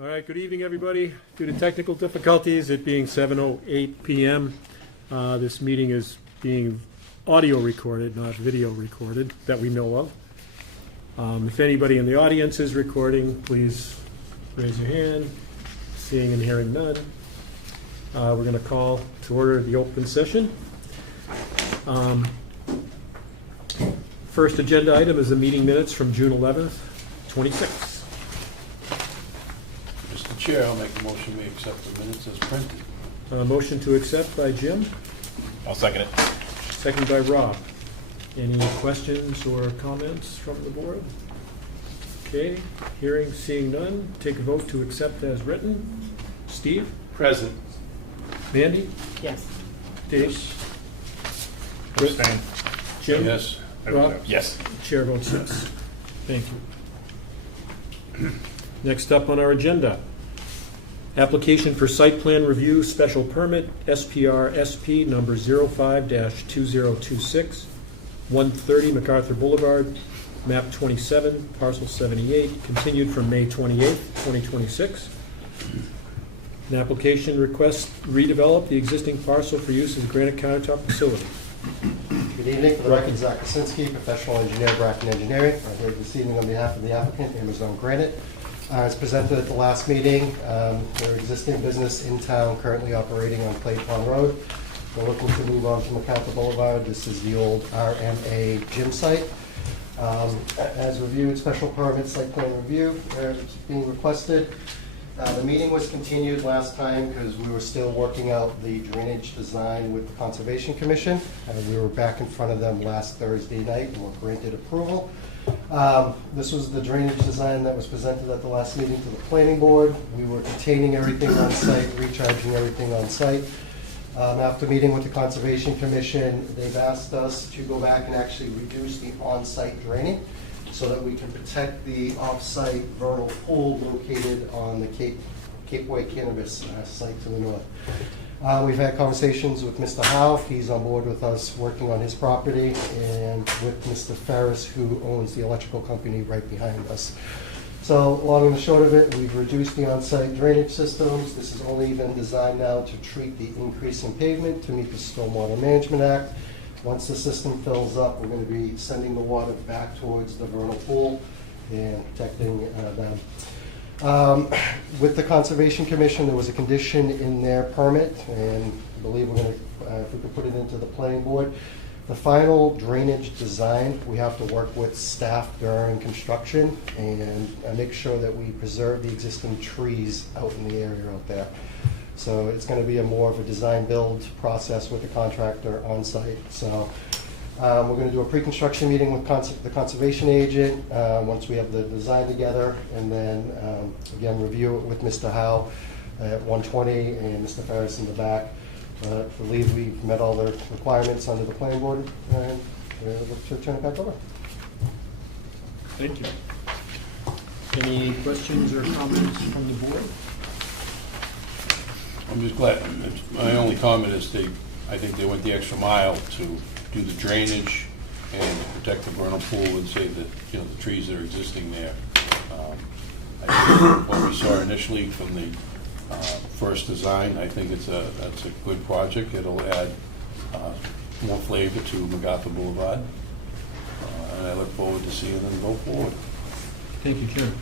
All right, good evening, everybody. Due to technical difficulties, it being 7:08 p.m., this meeting is being audio recorded, not video recorded, that we know of. If anybody in the audience is recording, please raise your hand. Seeing and hearing none. We're going to call to order the open session. First agenda item is the meeting minutes from June 11th, 26th. Mr. Chair, I'll make a motion we accept the minutes as printed. Motion to accept by Jim, I'll second it. second by Rob. Any questions or comments from the board? Okay, hearing, seeing none, take a vote to accept as written. Steve? Present. Mandy? Yes. Dave? Abstain. Jim? Yes. Rob? Yes. Chair votes yes. Thank you. Next up on our agenda, application for site plan review special permit, SPR SP number 05-2026, 130 MacArthur Boulevard, map 27, parcel 78, continued from May 28th, 2026. An application requests redevelop the existing parcel for use as a granite countertop facility. Good evening. For the record, Zach Krasinski, professional engineer, Bracken Engineering. I'm here this evening on behalf of the applicant, Amazon Granite. As presented at the last meeting, their existing business in town currently operating on Clay Pond Road. We're looking to move on to MacArthur Boulevard. This is the old RMA gym site. As reviewed, special permit site plan review is being requested. The meeting was continued last time because we were still working out the drainage design with the Conservation Commission. We were back in front of them last Thursday night and were granted approval. This was the drainage design that was presented at the last meeting to the planning board. We were containing everything on site, recharging everything on site. After meeting with the Conservation Commission, they've asked us to go back and actually reduce the on-site draining so that we can protect the off-site vernal pool located on the Cape Way Cannabis site to the north. We've had conversations with Mr. Howe. He's on board with us working on his property, and with Mr. Ferris, who owns the electrical company right behind us. So long and the short of it, we've reduced the on-site drainage systems. This has only been designed now to treat the increase in pavement to meet the Stormwater Management Act. Once the system fills up, we're going to be sending the water back towards the vernal pool and protecting them. With the Conservation Commission, there was a condition in their permit, and I believe we're going to, if we could put it into the planning board, the final drainage design, we have to work with staff during construction and make sure that we preserve the existing trees out in the area out there. So it's going to be more of a design build process with the contractor on site. So we're going to do a pre-construction meeting with the conservation agent once we have the design together, and then again review it with Mr. Howe at 120 and Mr. Ferris in the back. I believe we've met all the requirements under the planning board, and we're able to turn it back over. Thank you. Any questions or comments from the board? I'm just glad. My only comment is I think they went the extra mile to do the drainage and protect the vernal pool and save the trees that are existing there. I think what we saw initially from the first design, I think that's a good project. It'll add more flavor to MacArthur Boulevard, and I look forward to seeing them go forward. Thank you, Jim.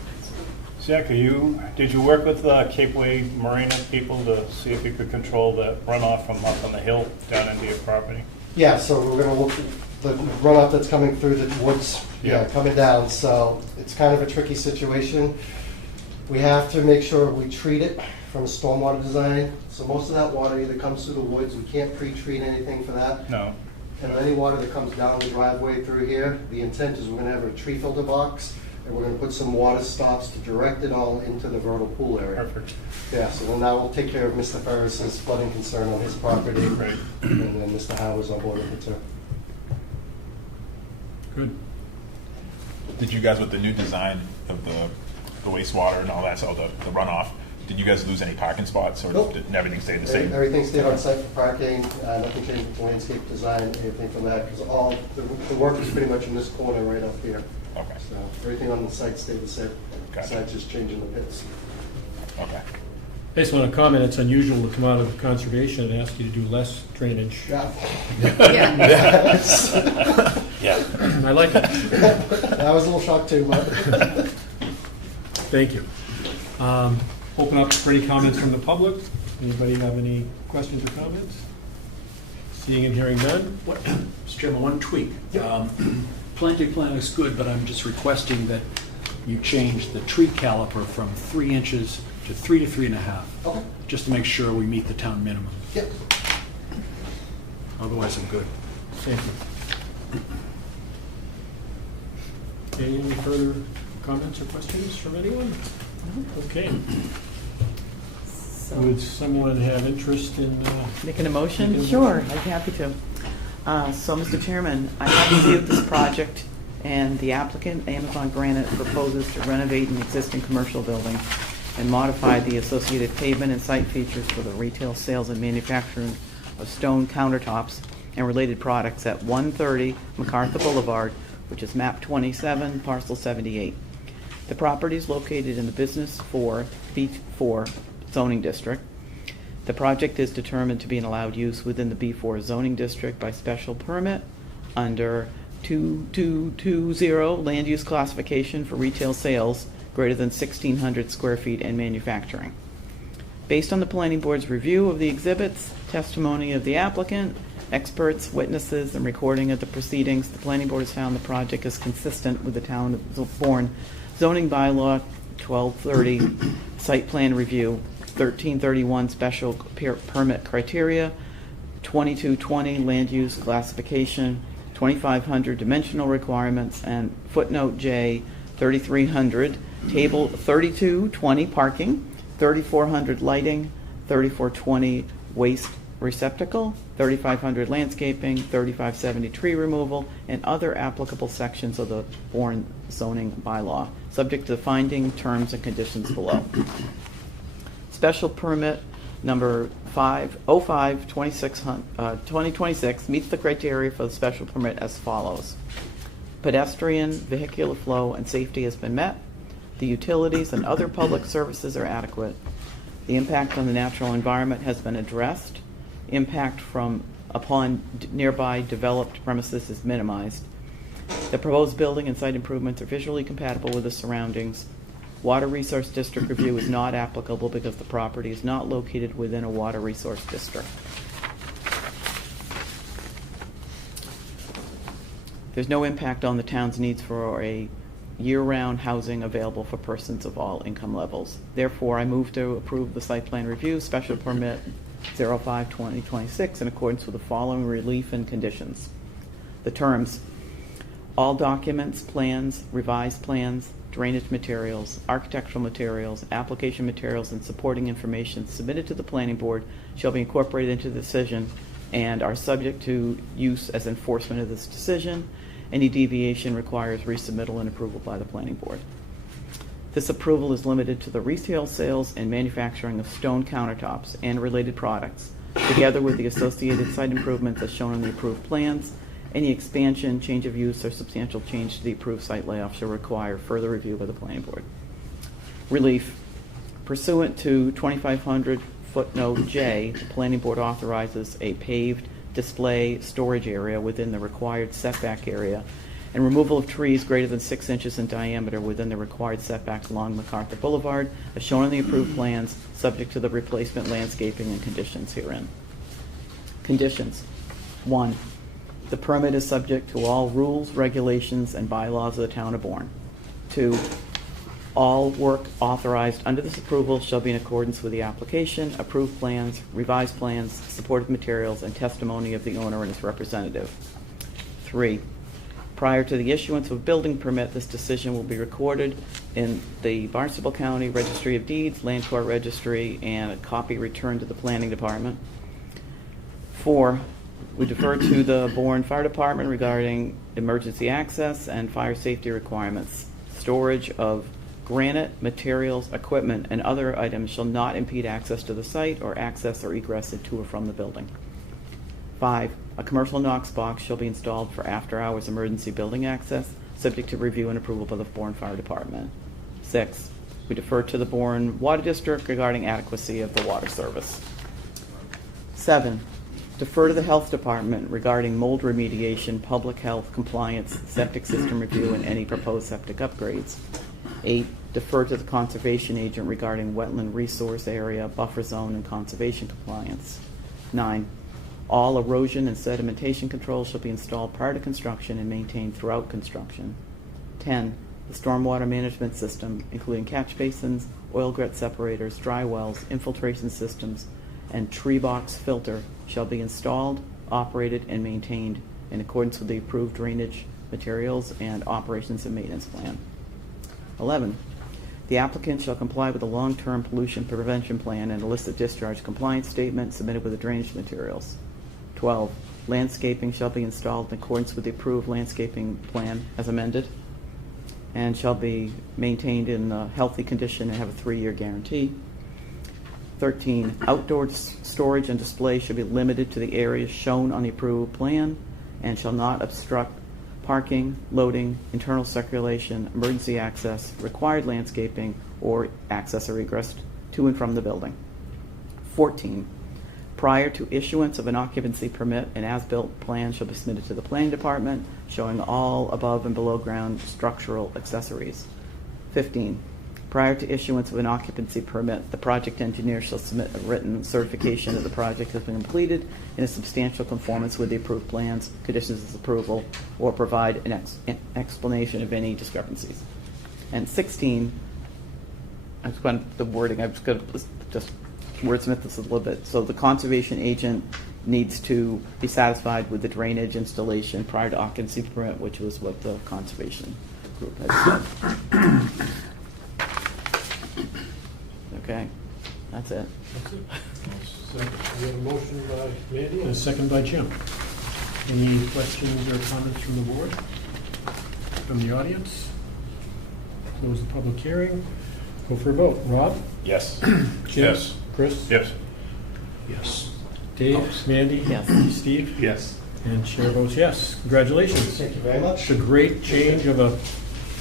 Zach, did you work with Cape Way Marina people to see if you could control the runoff from up on the hill down into your property? Yeah, so we're going to look at the runoff that's coming through the woods, coming down. So it's kind of a tricky situation. We have to make sure we treat it from a stormwater design. So most of that water either comes through the woods. We can't pre-treat anything for that. No. And any water that comes down the driveway through here, the intent is we're going to have a tree filter box, and we're going to put some water stops to direct it all into the vernal pool area. Perfect. Yeah, so then that will take care of Mr. Ferris's flooding concern on his property. Right. And then Mr. Howe is on board with it too. Good. Did you guys, with the new design of the wastewater and all that, so the runoff, did you guys lose any parking spots, or Nope. did everything stay the same? Everything stayed on site for parking, nothing changed with the landscape design, anything from that, because all, the work is pretty much in this corner right up here. Okay. So everything on the site stayed the same, Gotcha. besides just changing the pits. Okay. I just want to comment, it's unusual to come out of conservation and ask you to do less drainage. Yeah, Yeah. I like it. that was a little shock too, but Thank you. Open up for any comments from the public. Anybody have any questions or comments? Seeing and hearing none? Mr. Chairman, one tweak. Planting plan is good, but I'm just requesting that you change the tree caliper from 3 inches to 3 to 3.5, okay. just to make sure we meet the town minimum. Yep. Otherwise, I'm good. Thank you. Any further comments or questions from anyone? Okay. So, Would someone have interest in? making a motion? Making a Sure, motion. I'd be happy to. So, Mr. Chairman, I have reviewed this project, and the applicant, Amazon Granite, proposes to renovate an existing commercial building and modify the associated pavement and site features for the retail sales and manufacturing of stone countertops and related products at 130 MacArthur Boulevard, which is map 27, parcel 78. The property is located in the Business 4, B4 zoning district. The project is determined to be an allowed use within the B4 zoning district by special permit under 2220 land use classification for retail sales greater than 1,600 square feet and manufacturing. Based on the planning board's review of the exhibits, testimony of the applicant, experts, witnesses, and recording of the proceedings, the planning board has found the project is consistent with the town of Bourne zoning bylaw 1230 site plan review, 1331 special permit criteria, 2220 land use classification, 2500 dimensional requirements, and footnote J, 3300 table 3220 parking, 3400 lighting, 3420 waste receptacle, 3500 landscaping, 3570 tree removal, and other applicable sections of the Bourne zoning bylaw, subject to the finding, terms, and conditions below. Special permit number 505-2026 meets the criteria for the special permit as follows. Pedestrian, vehicular flow, and safety has been met. The utilities and other public services are adequate. The impact on the natural environment has been addressed. Impact upon nearby developed premises is minimized. The proposed building and site improvements are visually compatible with the surroundings. Water Resource District review is not applicable because the property is not located within a water resource district. There's no impact on the town's needs for a year-round housing available for persons of all income levels. Therefore, I move to approve the site plan review special permit 05-2026 in accordance with the following relief and conditions. The terms: all documents, plans, revised plans, drainage materials, architectural materials, application materials, and supporting information submitted to the planning board shall be incorporated into the decision and are subject to use as enforcement of this decision. Any deviation requires resubmittal and approval by the planning board. This approval is limited to the retail sales and manufacturing of stone countertops and related products, together with the associated site improvements as shown on the approved plans. Any expansion, change of use, or substantial change to the approved site layout shall require further review by the planning board. Relief. Pursuant to 2500 footnote J, the planning board authorizes a paved display storage area within the required setback area and removal of trees greater than 6 inches in diameter within the required setback along MacArthur Boulevard, as shown on the approved plans, subject to the replacement landscaping and conditions herein. Conditions. 1. The permit is subject to all rules, regulations, and bylaws of the town of Bourne. 2. All work authorized under this approval shall be in accordance with the application, approved plans, revised plans, supportive materials, and testimony of the owner and his representative. 3. Prior to the issuance of a building permit, this decision will be recorded in the Barnstable County Registry of Deeds, Land Court Registry, and a copy returned to the Planning Department. 4. We defer to the Bourne Fire Department regarding emergency access and fire safety requirements. Storage of granite, materials, equipment, and other items shall not impede access to the site or access or egress to or from the building. 5. A commercial Knox box shall be installed for after-hours emergency building access, subject to review and approval by the Bourne Fire Department. 6. We defer to the Bourne Water District regarding adequacy of the water service. 7, defer to the Health Department regarding mold remediation, public health compliance, septic system review, and any proposed septic upgrades. 8, defer to the Conservation Agent regarding wetland resource area, buffer zone, and conservation compliance. 9, all erosion and sedimentation controls shall be installed prior to construction and maintained throughout construction. 10, the stormwater management system, including catch basins, oil grit separators, dry wells, infiltration systems, and tree box filter, shall be installed, operated, and maintained in accordance with the approved drainage materials and operations and maintenance plan. 11, the applicant shall comply with the long-term pollution prevention plan and illicit discharge compliance statement submitted with the drainage materials. 12, landscaping shall be installed in accordance with the approved landscaping plan as amended and shall be maintained in a healthy condition and have a 3-year guarantee. 13, outdoor storage and display should be limited to the areas shown on the approved plan and shall not obstruct parking, loading, internal circulation, emergency access, required landscaping, or access or egress to and from the building. 14, prior to issuance of an occupancy permit, an as-built plan shall be submitted to the planning department showing all above and below ground structural accessories. 15, prior to issuance of an occupancy permit, the project engineer shall submit a written certification that the project has been completed in a substantial conformance with the approved plans, conditions of approval, or provide an explanation of any discrepancies. And 16, I'm just going to the wording, I'm just going to just wordsmith this a little bit. So the conservation agent needs to be satisfied with the drainage installation prior to occupancy permit, which was what the conservation group has said. Okay, that's it. That's it. So we have a motion by Mandy and a second by Jim. Any questions or comments from the board? From the audience? Close the public hearing. Go for a vote. Rob? Yes. Jim? Yes. Chris? Yes. Yes. Dave? Mandy? Yes. Steve? Yes. And chair votes yes. Congratulations. Thank you very much. It's a great change of a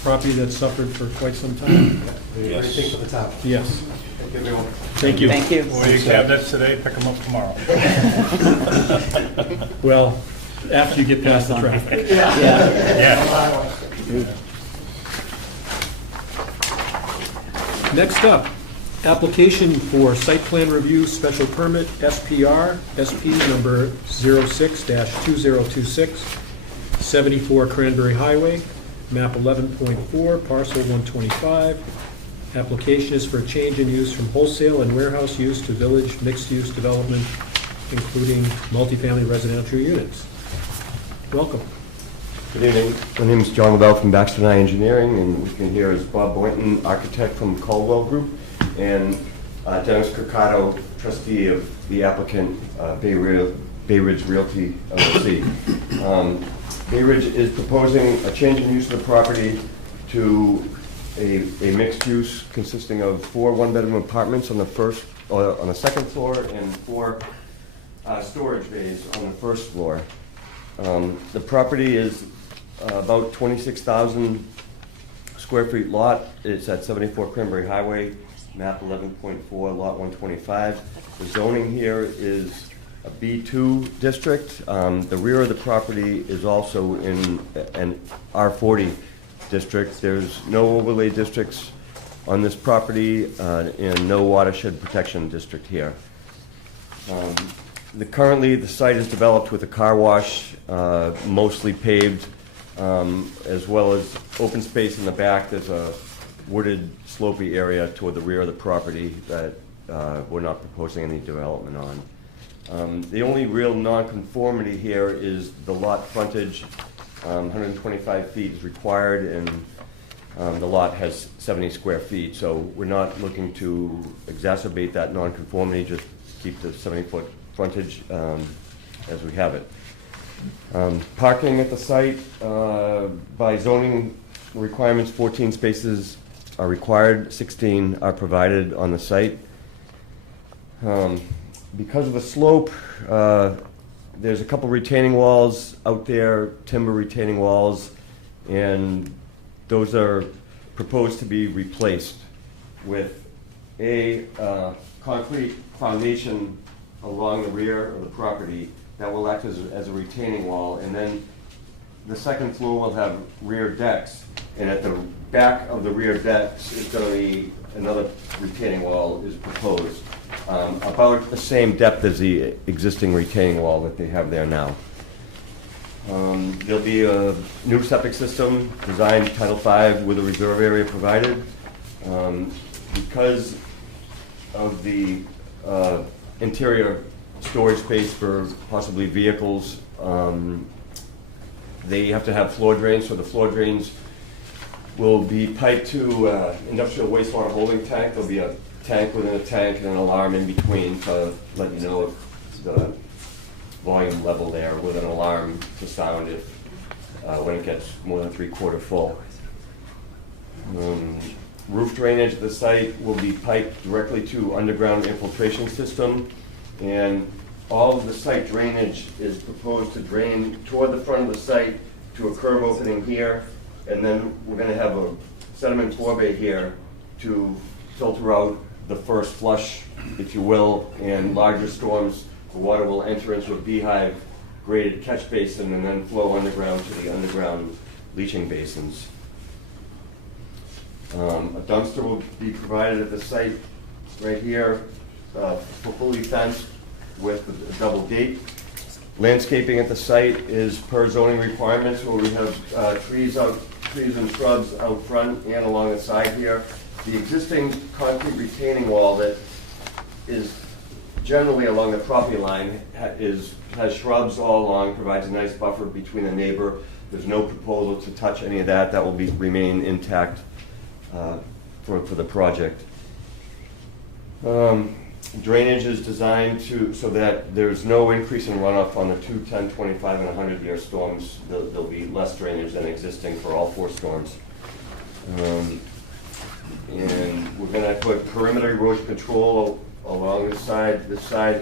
property that suffered for quite some time. Great thing for the town. Yes. Thank you, everyone. Thank you. Thank you. Or your cabinets today, pick them up tomorrow. Well, after you get past the traffic. Yeah. Yeah. Next up, application for site plan review special permit SPR, SP number 06-2026, 74 Cranberry Highway, map 11.4, parcel 125. Application is for a change in use from wholesale and warehouse use to village mixed-use development, including multifamily residential units. Welcome. Good evening. My name is John Lavelle from Baxter and I Engineering, and with me here is Bob Boynton, architect from Caldwell Group, and Dennis Curcado, trustee of the applicant, Bay Ridge Realty LLC. Bay Ridge is proposing a change in use of the property to a mixed use consisting of 4 one-bedroom apartments on the second floor and 4 storage bays on the first floor. The property is about 26,000 square feet lot. It's at 74 Cranberry Highway, map 11.4, lot 125. The zoning here is a B2 district. The rear of the property is also in an R40 district. There's no overlay districts on this property and no watershed protection district here. Currently, the site is developed with a car wash, mostly paved, as well as open space in the back. There's a wooded, slopey area toward the rear of the property that we're not proposing any development on. The only real nonconformity here is the lot frontage. 125 feet is required, and the lot has 70 square feet. So we're not looking to exacerbate that nonconformity, just keep the 70-foot frontage as we have it. Parking at the site, by zoning requirements, 14 spaces are required, 16 are provided on the site. Because of the slope, there's a couple retaining walls out there, timber retaining walls, and those are proposed to be replaced with a concrete foundation along the rear of the property that will act as a retaining wall, and then the second floor will have rear decks, and at the back of the rear decks is going to be another retaining wall is proposed, about the same depth as the existing retaining wall that they have there now. There'll be a new septic system designed Title V with a reserve area provided. Because of the interior storage space for possibly vehicles, they have to have floor drains, so the floor drains will be piped to industrial wastewater holding tank. There'll be a tank within a tank and an alarm in between to let you know if the volume level there with an alarm to sound if when it gets more than 3/4 full. Roof drainage at the site will be piped directly to underground infiltration system, and all of the site drainage is proposed to drain toward the front of the site to a curb opening here, and then we're going to have a sediment forebay here to filter out the first flush, if you will, and larger storms. The water will enter into a beehive graded catch basin and then flow underground to the underground leaching basins. A dumpster will be provided at the site right here, fully fenced with a double gate. Landscaping at the site is per zoning requirements, where we have trees and shrubs out front and along the side here. The existing concrete retaining wall that is generally along the property line has shrubs all along, provides a nice buffer between the neighbor. There's no proposal to touch any of that. That will remain intact for the project. Drainage is designed so that there's no increase in runoff on the 2, 10, 25, and 100-year storms. There'll be less drainage than existing for all 4 storms. And we're going to put perimeter erosion control along this side,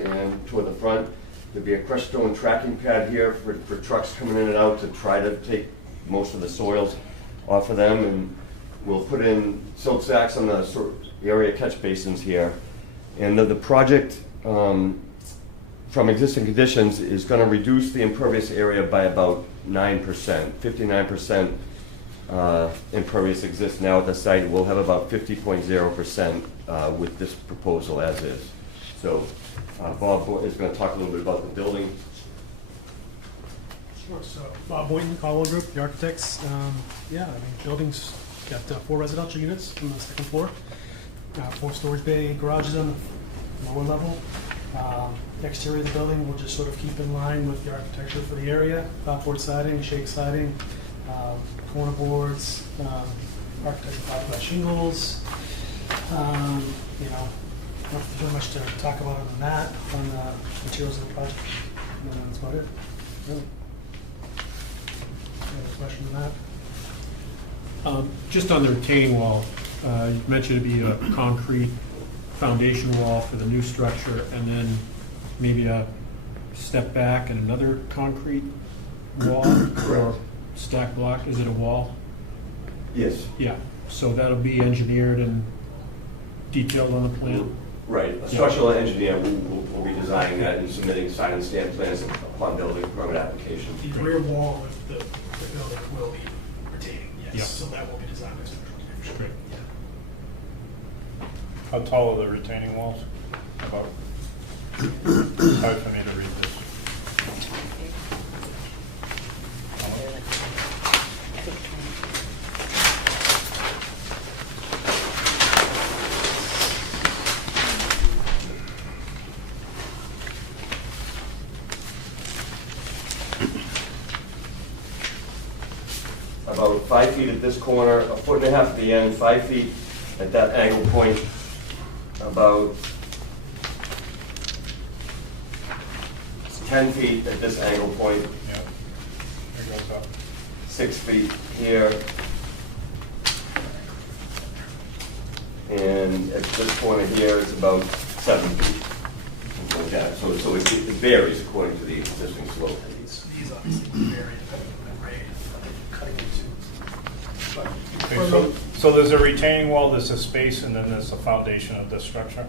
and toward the front. There'll be a crushed stone tracking pad here for trucks coming in and out to try to take most of the soils off of them. And we'll put in silt sacks on the area catch basins here. And the project, from existing conditions, is going to reduce the impervious area by about 9%. 59% impervious exists now at the site. We'll have about 50.0% with this proposal as is. So Bob is going to talk a little bit about the building. Sure. So Bob Boynton, Caldwell Group, the architects. Building's got 4 residential units on the second floor. 4 storage bay garages on the lower level. The exterior of the building will just sort of keep in line with the architecture for the area. Clapboard siding, shake siding, corner boards, architectural fiberglass shingles. Not very much to talk about other than that on the materials of the project. And that's about it. Really. Any other questions on that? Just on the retaining wall, you mentioned it'd be a concrete foundation wall for the new structure, and then maybe a step back and another concrete wall or stack block. Is it a wall? Yes. Yeah. So that'll be engineered and detailed on the plan? Right. A structural engineer will be designing that and submitting sign and stamp plans upon building permit application. The rear wall of the building will be retaining, yes. Yeah. So that will be designed as a Great. Yeah. How tall are the retaining walls? About, it's hard for me to read this. About 5 feet at this corner, 1.5 feet at the end, 5 feet at that angle point, about 10 feet at this angle point, Yeah. There goes up. 6 feet here, and at this corner here, it's about 7 feet. Something like that. So it varies according to the existing slope. These obviously will vary depending on the grade that they're cutting into. But Okay, so So there's a retaining wall, there's a space, and then there's the foundation of the structure?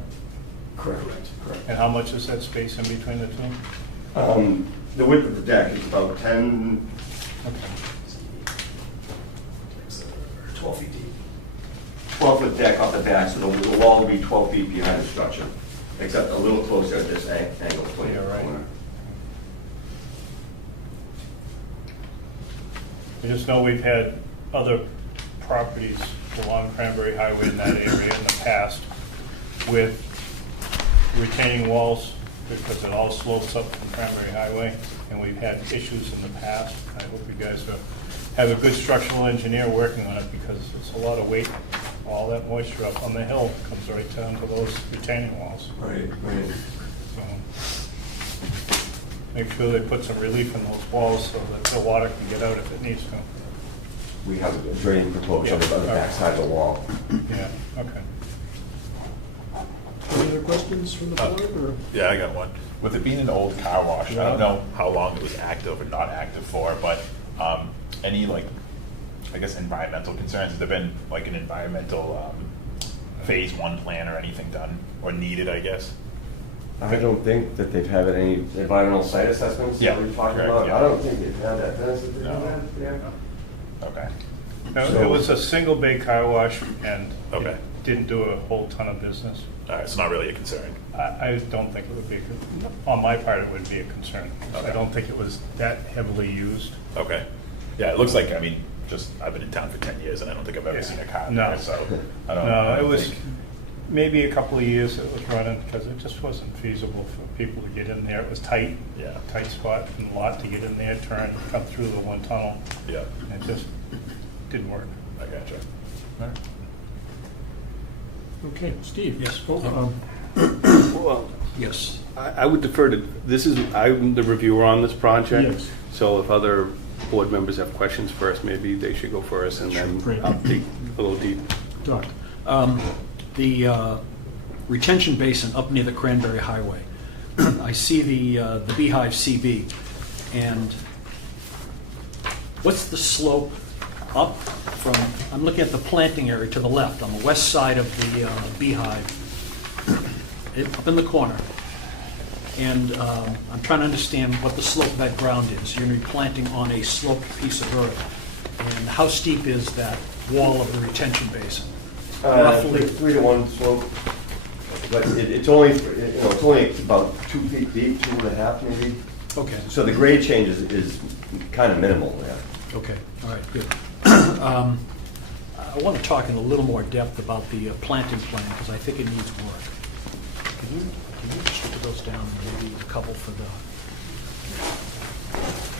Correct. And how much is that space in between the two? The width of the deck is about 10, 12 feet deep. 12-foot deck off the back, so the wall will be 12 feet behind the structure, except a little closer at this angle. Yeah, right. Corner. I just know we've had other properties along Cranberry Highway in that area in the past with retaining walls, because it all slopes up from Cranberry Highway, and we've had issues in the past. I hope you guys have a good structural engineer working on it, because it's a lot of weight. All that moisture up on the hill comes right down to those retaining walls. Right. So make sure they put some relief in those walls so that the water can get out if it needs to. We have a drain proposed on the back side of the wall. Yeah, okay. Any other questions from the board, or? Yeah, I got one. With it being an old car wash, I don't know how long it was active or not active for, but any, like, I guess environmental concerns? Has there been like an environmental phase 1 plan or anything done or needed, I guess? I don't think that they've had any environmental site assessments Yeah, that we're talking correct, about. yeah. I don't think they've had that. Dennis, have they No. done that? Yeah. Okay. No, So- it was a single bay car wash, and Okay. it didn't do a whole ton of business. All right, it's not really a concern. I don't think it would be, on my part, it would be a concern. Okay. I don't think it was that heavily used. Okay. Yeah, it looks like, I mean, just, I've been in town for 10 years and I don't think I've ever Yeah. seen a car No. there, so I don't No, I it don't was think- maybe a couple of years it was running, because it just wasn't feasible for people to get in there. It was tight. Yeah. Tight spot and a lot to get in there, turn, come through the one tunnel. Yeah, It just didn't work. I gotcha. All right. Okay, Steve? Yes. Well, Yes. I would defer to, I'm the reviewer on this project. Yes. So if other board members have questions first, maybe they should go first, and then Great. I'll dig a little deep. Doc? The retention basin up near the Cranberry Highway. I see the Beehive CB, and what's the slope up from, I'm looking at the planting area to the left, on the west side of the Beehive, up in the corner. And I'm trying to understand what the slope of that ground is. You're going to be planting on a sloped piece of earth. And how steep is that wall of the retention basin? Roughly. 3 to 1 slope. But it's only, it's only about 2 feet deep, 2.5 maybe. Okay. So the grade change is kind of minimal there. Okay, all right, good. I want to talk in a little more depth about the planting plan, because I think it needs work. Can you strip those down, maybe a couple for the...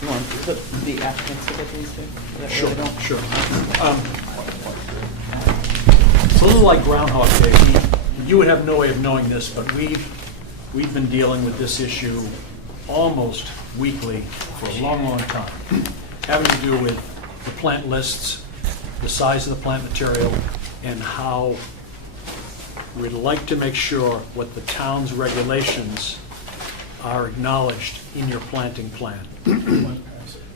You want the applicants to get these too? Sure, sure. It's a little like Groundhog Day. You would have no way of knowing this, but we've been dealing with this issue almost weekly for a long, long time, having to do with the plant lists, the size of the plant material, and how we'd like to make sure what the town's regulations are acknowledged in your planting plan.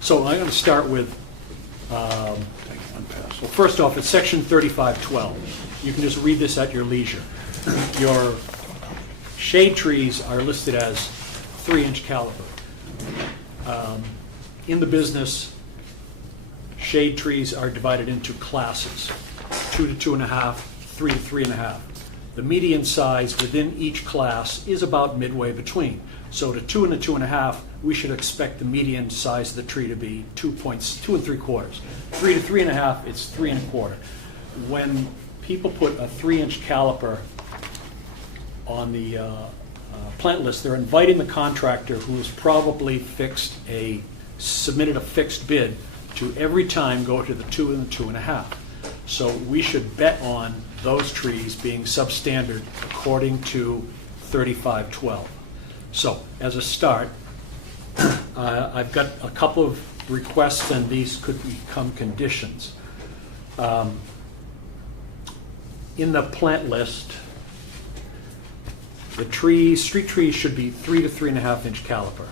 So I'm going to start with, well, first off, it's section 3512. You can just read this at your leisure. Your shade trees are listed as 3-inch caliber. In the business, shade trees are divided into classes, 2 to 2.5, 3 to 3.5. The median size within each class is about midway between. So to 2 and a 2.5, we should expect the median size of the tree to be 2 3/4. 3 to 3.5, it's 3 1/4. When people put a 3-inch caliper on the plant list, they're inviting the contractor who has probably submitted a fixed bid to every time go to the 2 and the 2.5. So we should bet on those trees being substandard according to 3512. So as a start, I've got a couple of requests, and these could become conditions. In the plant list, the street trees should be 3 to 3.5 inch caliper,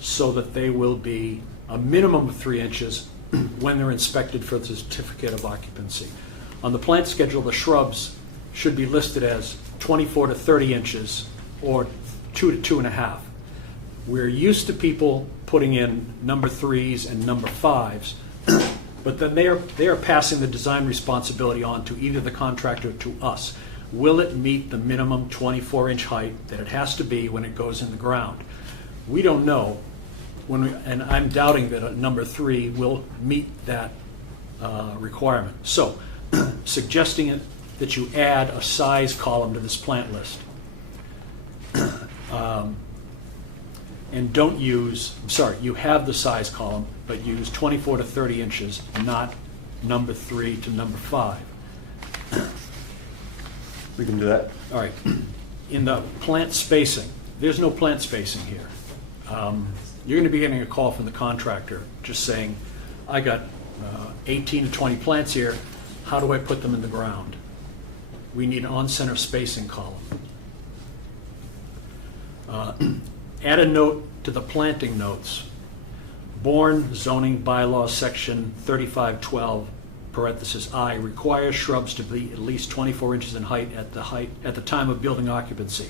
so that they will be a minimum of 3 inches when they're inspected for the certificate of occupancy. On the plant schedule, the shrubs should be listed as 24 to 30 inches or 2 to 2.5. We're used to people putting in number 3s and number 5s, but then they are passing the design responsibility on to either the contractor or to us. Will it meet the minimum 24-inch height that it has to be when it goes in the ground? We don't know, and I'm doubting that a number 3 will meet that requirement. So, suggesting that you add a size column to this plant list. And don't use, you have the size column, but use 24 to 30 inches, not number 3 to number 5. We can do that. All right. In the plant spacing, there's no plant spacing here. You're going to be getting a call from the contractor just saying, I got 18 to 20 plants here. How do I put them in the ground? We need an on-center spacing column. Add a note to the planting notes. Bourne zoning bylaw section 3512 parenthesis I requires shrubs to be at least 24 inches in height at the time of building occupancy.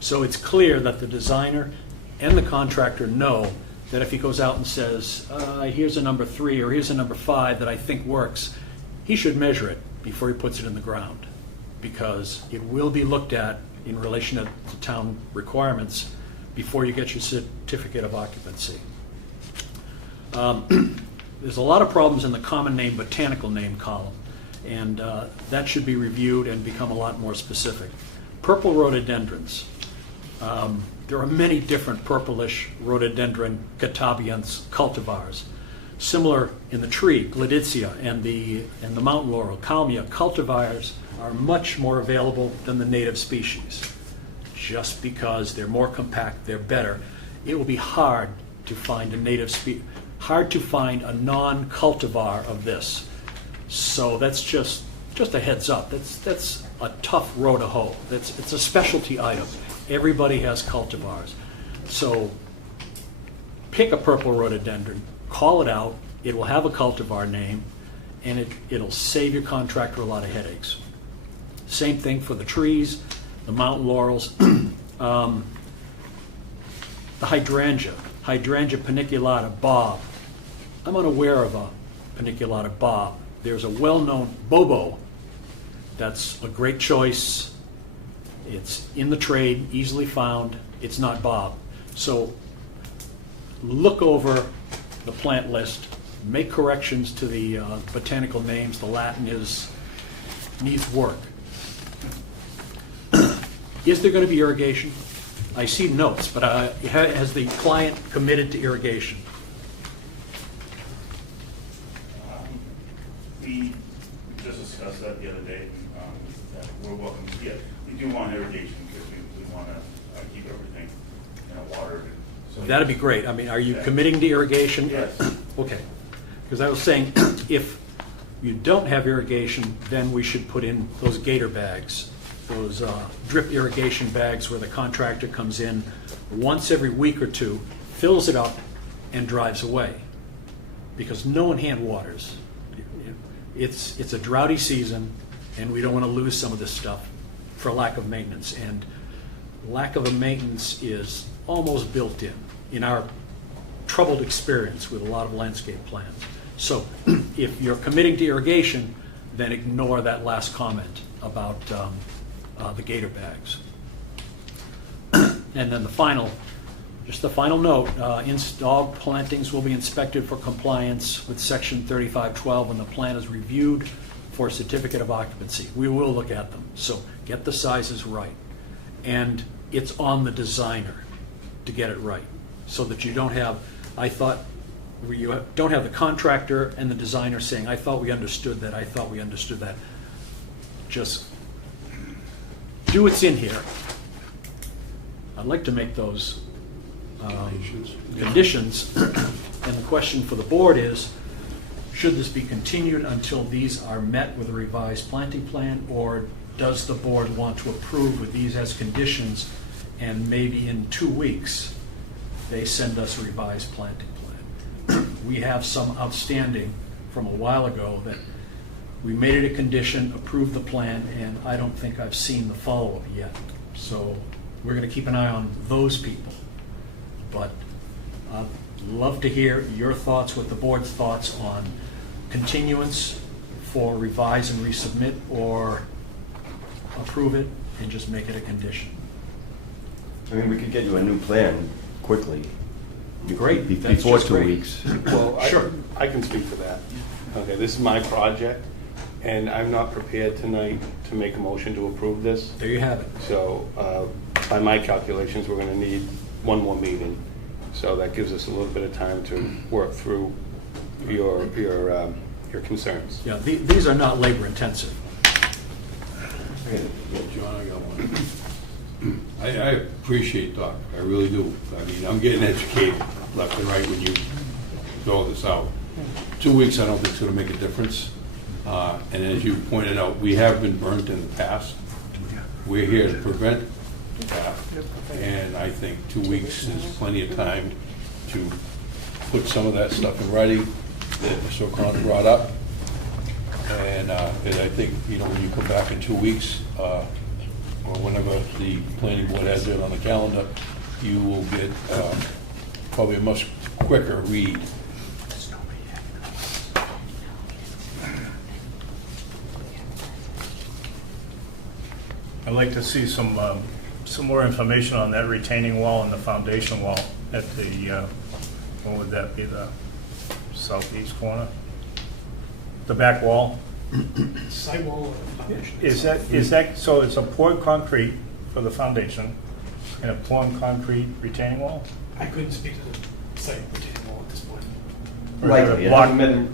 So it's clear that the designer and the contractor know that if he goes out and says, here's a number 3 or here's a number 5 that I think works, he should measure it before he puts it in the ground, because it will be looked at in relation to town requirements before you get your certificate of occupancy. There's a lot of problems in the common name, botanical name column, and that should be reviewed and become a lot more specific. Purple rhododendrons. There are many different purplish rhododendron catabians cultivars. Similar in the tree, Gladitsia and the mountain laurel, Kalmia, cultivars are much more available than the native species. Just because they're more compact, they're better. It will be hard to find a non-cultivar of this. So that's just a heads up. That's a tough row to hoe. It's a specialty item. Everybody has cultivars. So pick a purple rhododendron, call it out, it will have a cultivar name, and it'll save your contractor a lot of headaches. Same thing for the trees, the mountain laurels, the hydrangea paniculata bob. I'm unaware of a paniculata bob. There's a well-known bobo. That's a great choice. It's in the trade, easily found. It's not bob. So look over the plant list, make corrections to the botanical names. The Latin needs work. Is there going to be irrigation? I see notes, but has the client committed to irrigation? We just discussed that the other day, that we're welcome, yeah, we do want irrigation because we want to keep everything, watered. So That'd be great. I mean, are you committing to irrigation? Yes. Okay. Because I was saying, if you don't have irrigation, then we should put in those gator bags, those drip irrigation bags where the contractor comes in once every week or two, fills it up, and drives away. Because no one hand waters. It's a droughty season, and we don't want to lose some of this stuff for lack of maintenance. And lack of a maintenance is almost built in our troubled experience with a lot of landscape plans. So if you're committing to irrigation, then ignore that last comment about the gator bags. And then the final note, installed plantings will be inspected for compliance with section 3512 when the plan is reviewed for certificate of occupancy. We will look at them. So get the sizes right. And it's on the designer to get it right, so that you don't have the contractor and the designer saying, I thought we understood that. Just do what's in here. I'd like to make those conditions. And the question for the board is, should this be continued until these are met with a revised planting plan, or does the board want to approve with these as conditions, and maybe in 2 weeks they send us a revised planting plan? We have some outstanding from a while ago that we made it a condition, approved the plan, and I don't think I've seen the follow-up yet. So we're going to keep an eye on those people. But I'd love to hear your thoughts, what the board's thoughts on continuance for revise and resubmit, or approve it and just make it a condition. I mean, we could get you a new plan quickly. Great, that's Before just 2 great. weeks. Well, Sure. I can speak to that. Okay, this is my project, and I'm not prepared tonight to make a motion to approve this. There you have it. So, by my calculations, we're gonna need one more meeting. So that gives us a little bit of time to work through your concerns. Yeah, these are not labor intensive. John, I got one. I appreciate Doc, I really do. I mean, I'm getting educated left and right when you throw this out. 2 weeks, I don't think is gonna make a difference. And as you pointed out, we have been burnt in the past. We're here to prevent that. And I think 2 weeks is plenty of time to put some of that stuff in writing that Mr. O'Connor brought up. And I think, you know, when you come back in 2 weeks, or whenever the planning board has it on the calendar, you will get probably a much quicker read. I'd like to see some more information on that retaining wall and the foundation wall at the, what would that be, the southeast corner? The back wall? Sidewall or foundation? Is that, so it's a poured concrete for the foundation and a poured concrete retaining wall? I couldn't speak to the site retaining wall at this point. Or is it a Likely, it block- hasn't been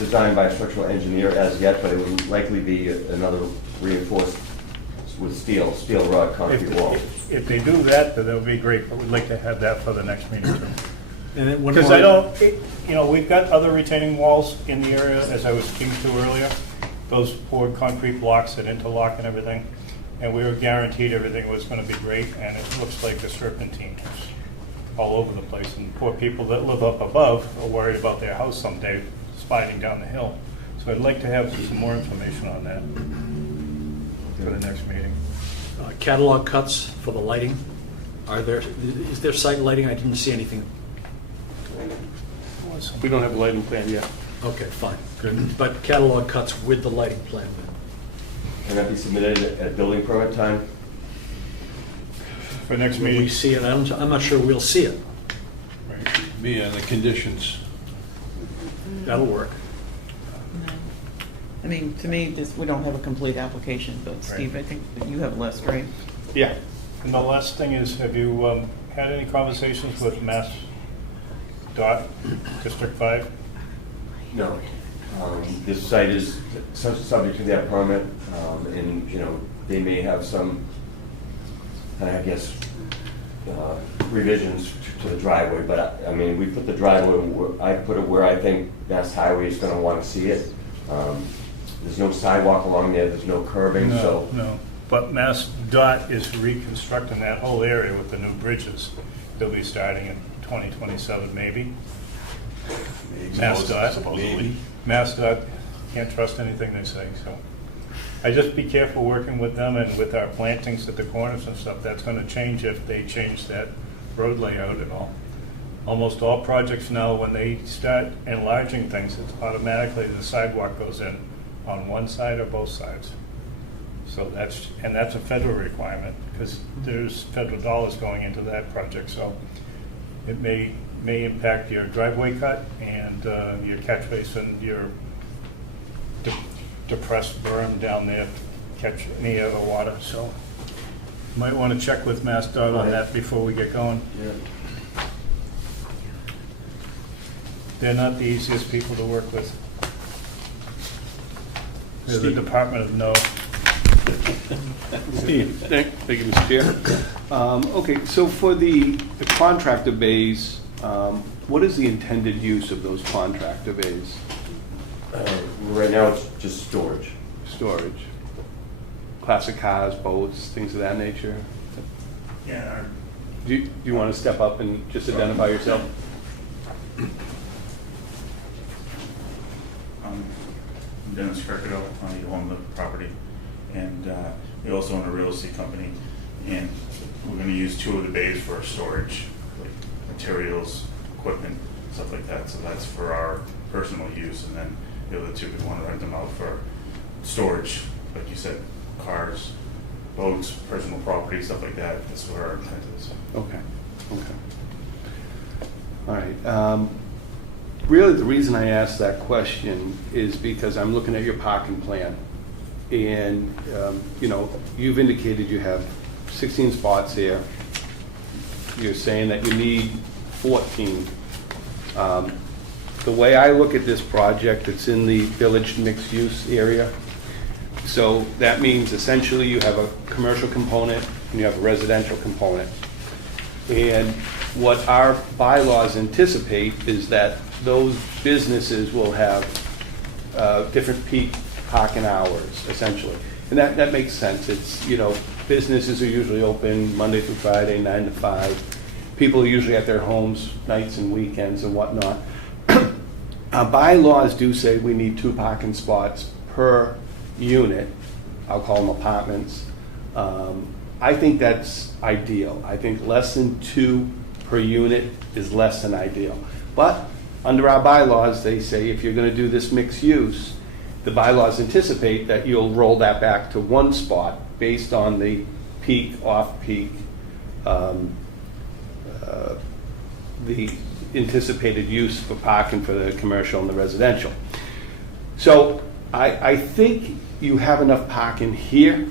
designed by a structural engineer as yet, but it would likely be another reinforced with steel rod concrete wall. If they do that, then that would be great, but we'd like to have that for the next meeting too. And then one Because more- I don't, you know, we've got other retaining walls in the area, as I was speaking to earlier, those poured concrete blocks that interlock and everything, and we were guaranteed everything was gonna be great, and it looks like a serpentine all over the place, and poor people that live up above are worried about their house someday sliding down the hill. So I'd like to have some more information on that for the next meeting. Catalog cuts for the lighting. Is there site lighting? I didn't see anything. We don't have a lighting plan yet. Okay, fine. Good. But catalog cuts with the lighting plan then. Can that be submitted at building permit time? For next Will we meeting. see it? I'm not sure we'll see it. Be on the conditions. That'll work. I mean, to me, we don't have a complete application, but Steve, I think that you have a list, right? Yeah. And the last thing is, have you had any conversations with Mass Dot, District 5? No. This site is subject to that permit, and, you know, they may have some, I guess, revisions to the driveway, but, I mean, we put the driveway, I put it where I think Mass Highway is gonna wanna see it. There's no sidewalk along there, there's no curbing, so. No, but Mass Dot is reconstructing that whole area with the new bridges. They'll be starting in 2027, maybe. Mass Dot. Supposedly. Mass Dot, can't trust anything they say, so. I just be careful working with them and with our plantings at the corners and stuff. That's gonna change if they change that road layout at all. Almost all projects now, when they start enlarging things, it's automatically the sidewalk goes in on one side or both sides. So that's a federal requirement, because there's federal dollars going into that project, so it may impact your driveway cut and your catch basin, your depressed berm down there, catch any of the water, so might want to check with MassDOT on that before we get going. They're not the easiest people to work with. They're the Department of No. Steve, thank you, Mr. Chair. Okay, so for the contractor bays, what is the intended use of those contractor bays? Right now, it's just storage. Storage? Classic cars, boats, things of that nature? Yeah, Do you want to step up and just identify yourself? Dennis Kirkado, you own the property, and we also own a real estate company, and we're going to use 2 of the bays for storage, like materials, equipment, stuff like that. So that's for our personal use, and then the other 2 we want to rent them out for storage, like you said, cars, boats, personal property, stuff like that. That's what our intent is. Okay, okay. All right. Really, the reason I asked that question is because I'm looking at your parking plan. And, you know, you've indicated you have 16 spots here. You're saying that you need 14. The way I look at this project, it's in the village mixed-use area. So that means essentially you have a commercial component and you have a residential component. And what our bylaws anticipate is that those businesses will have different peak parking hours, essentially. And that makes sense. It's, you know, businesses are usually open Monday through Friday, 9 to 5. People are usually at their homes nights and weekends and whatnot. Our bylaws do say we need 2 parking spots per unit. I'll call them apartments. I think that's ideal. I think less than 2 per unit is less than ideal. But under our bylaws, they say if you're going to do this mixed use, the bylaws anticipate that you'll roll that back to 1 spot based on the peak, off-peak, the anticipated use for parking for the commercial and the residential. So I think you have enough parking here,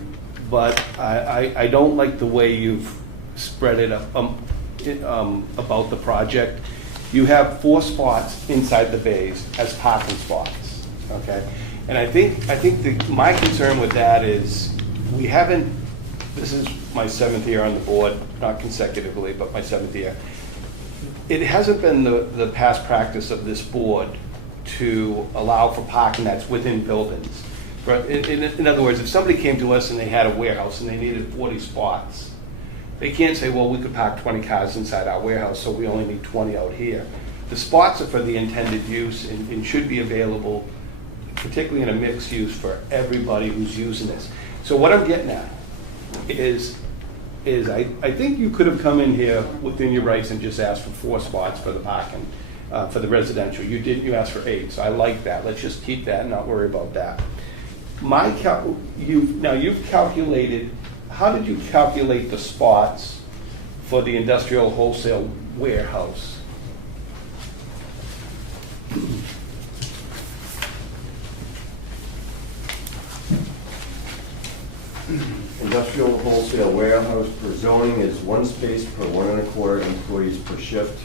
but I don't like the way you've spread it up about the project. You have 4 spots inside the bays as parking spots, okay? And I think my concern with that is we haven't, this is my 7th year on the board, not consecutively, but my 7th year. It hasn't been the past practice of this board to allow for parking that's within buildings. But in other words, if somebody came to us and they had a warehouse and they needed 40 spots, they can't say, well, we could park 20 cars inside our warehouse, so we only need 20 out here. The spots are for the intended use and should be available, particularly in a mixed use, for everybody who's using this. So what I'm getting at is I think you could have come in here within your rights and just asked for 4 spots for the parking, for the residential. You didn't, you asked for 8, so I like that. Let's just keep that and not worry about that. You've calculated, how did you calculate the spots for the industrial wholesale warehouse? Industrial wholesale warehouse per zoning is 1 space per 1 1/4 employees per shift,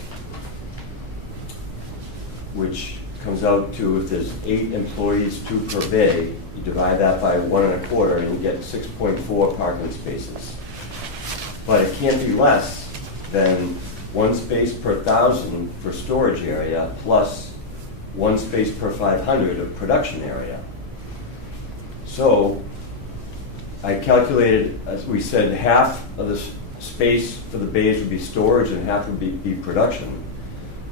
which comes out to, if there's 8 employees, 2 per bay, you divide that by 1 1/4 and you get 6.4 parking spaces. But it can't be less than 1 space per 1,000 for storage area plus 1 space per 500 of production area. So I calculated, as we said, half of the space for the bays would be storage and half would be production.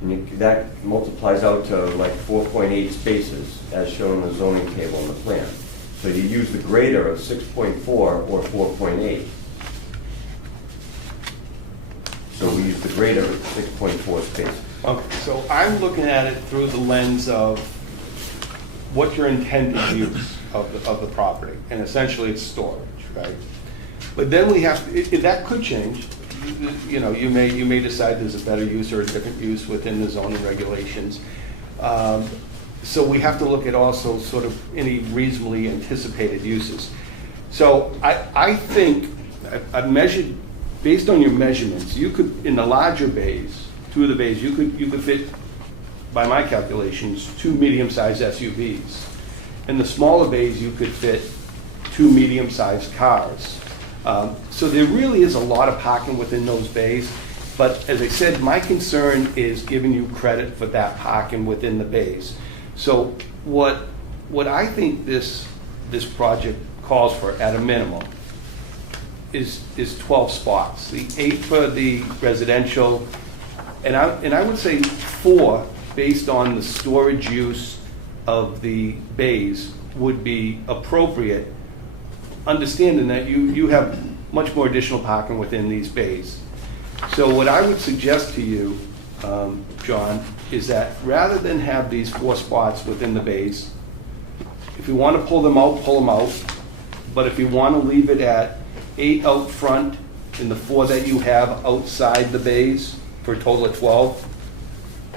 And that multiplies out to like 4.8 spaces, as shown in the zoning table on the plan. So you use the greater of 6.4 or 4.8. So we use the greater of 6.4 spaces. Okay, so I'm looking at it through the lens of what your intended use of the property, and essentially it's storage, right? But then we have to, that could change. You know, you may decide there's a better use or a different use within the zoning regulations. So we have to look at also sort of any reasonably anticipated uses. So I think I've measured, based on your measurements, you could, in the larger bays, 2 of the bays, you could fit, by my calculations, 2 medium-sized SUVs. In the smaller bays, you could fit 2 medium-sized cars. So there really is a lot of parking within those bays. But as I said, my concern is giving you credit for that parking within the bays. So what I think this project calls for at a minimum is 12 spots. The 8 for the residential, and I would say 4 based on the storage use of the bays would be appropriate, understanding that you have much more additional parking within these bays. So what I would suggest to you, John, is that rather than have these 4 spots within the bays, if you want to pull them out, pull them out. But if you want to leave it at 8 out front and the 4 that you have outside the bays for a total of 12,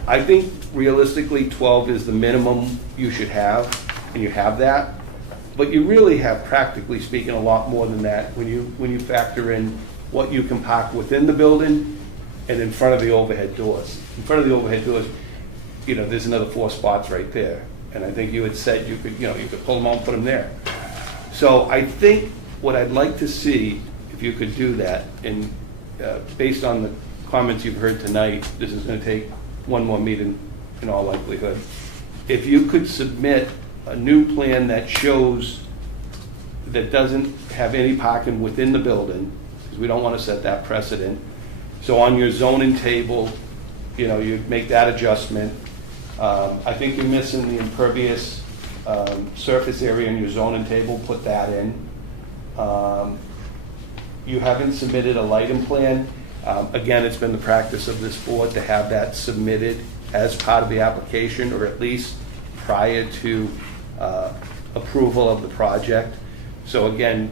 I think realistically 12 is the minimum you should have, and you have that. But you really have, practically speaking, a lot more than that when you factor in what you can park within the building and in front of the overhead doors. In front of the overhead doors, there's another 4 spots right there. And I think you had said you could pull them out and put them there. So I think what I'd like to see, if you could do that, and based on the comments you've heard tonight, this is going to take one more meeting in all likelihood. If you could submit a new plan that shows, that doesn't have any parking within the building, because we don't want to set that precedent. So on your zoning table, you make that adjustment. I think you're missing the impervious surface area in your zoning table, put that in. You haven't submitted a lighting plan. Again, it's been the practice of this board to have that submitted as part of the application, or at least prior to approval of the project. So again,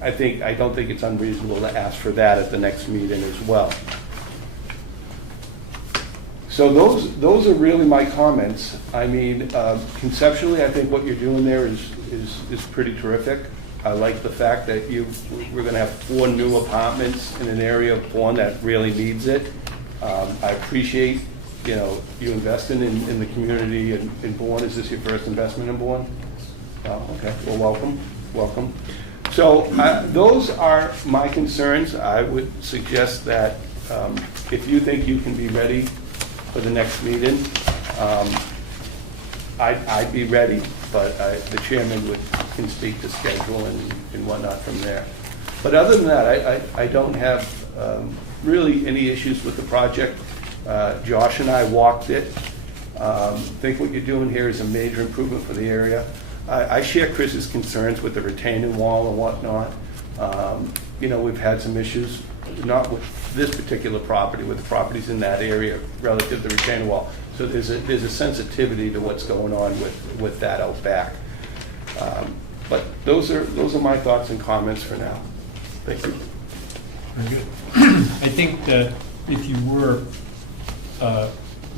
I don't think it's unreasonable to ask for that at the next meeting as well. So those are really my comments. I mean, conceptually, I think what you're doing there is pretty terrific. I like the fact that we're going to have 4 new apartments in an area of Bourne that really needs it. I appreciate, you investing in the community in Bourne. Is this your first investment in Bourne? Oh, okay. Well, welcome. So those are my concerns. I would suggest that if you think you can be ready for the next meeting, I'd be ready, but the chairman can speak to schedule and whatnot from there. But other than that, I don't have really any issues with the project. Josh and I walked it. Think what you're doing here is a major improvement for the area. I share Chris's concerns with the retaining wall and whatnot. We've had some issues, not with this particular property, with the properties in that area relative to the retaining wall. So there's a sensitivity to what's going on with that out back. But those are my thoughts and comments for now. Thank you. Very good. I think that if you were